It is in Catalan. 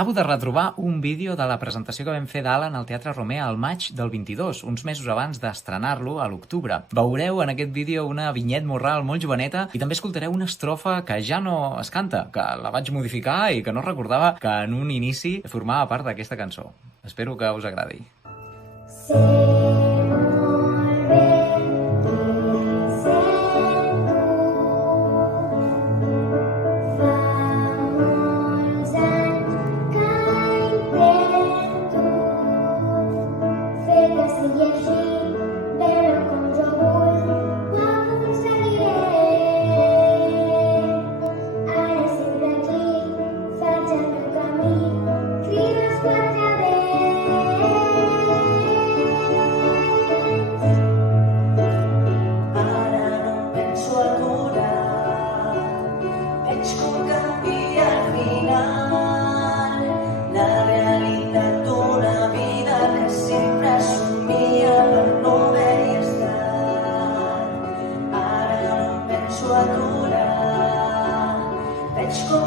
Acabo de retrobar un vídeo de la presentació que vam fer d'Alan al Teatre Romea al maig del 22, uns mesos abans d'estrenar-lo a l'octubre. Veureu en aquest vídeo una vinyet morral molt joveneta i també escoltareu una estrofa que ja no es canta, que la vaig modificar i que no recordava que en un inici formava part d'aquesta cançó. Espero que us agradi. Veig com